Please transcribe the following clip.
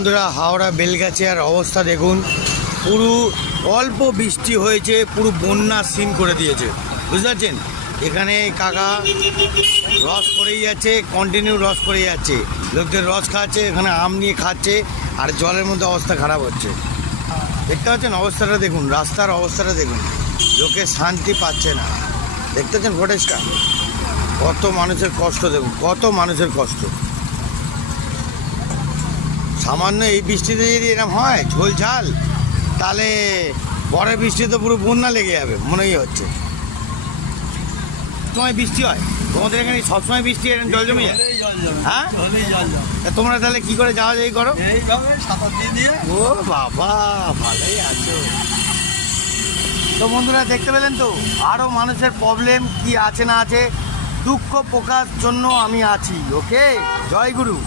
বন্ধুরা, হাওড়া বেলগাছিয়ার অবস্থা দেখুন। পুরো অল্প বৃষ্টি হয়েছে, পুরো বন্যার সিন করে দিয়েছে, বুঝতে পারছেন। এখানে কাকা রস করেই যাচ্ছে, কন্টিনিউ রস করেই যাচ্ছে, লোকদের রস খাচ্ছে, এখানে আম নিয়ে খাচ্ছে, আর জলের মধ্যে অবস্থা খারাপ হচ্ছে। দেখতে পাচ্ছেন অবস্থাটা দেখুন, রাস্তার অবস্থাটা দেখুন, লোকে শান্তি পাচ্ছে না। দেখতে পাচ্ছেন ফুটেজটা, কত মানুষের কষ্ট দেখুন, কত মানুষের কষ্ট। সামান্য এই বৃষ্টিতে যদি এরকম হয় ঝোলঝাল, তাহলে পরের বৃষ্টিতে পুরো বন্যা লেগে যাবে মনেই হচ্ছে। সময় বৃষ্টি হয় তোমাদের এখানে? সবসময় বৃষ্টি এরকম জল জমে যায়? হ্যাঁ, তা তোমরা তাহলে কি করে যাওয়া যাই করো? ও বাবা, ভালোই আছো। তো বন্ধুরা দেখতে পেলেন তো, আরও মানুষের প্রবলেম কি আছে না আছে, দুঃখ প্রকাশ জন্য আমি আছি। ওকে, জয় গুরু।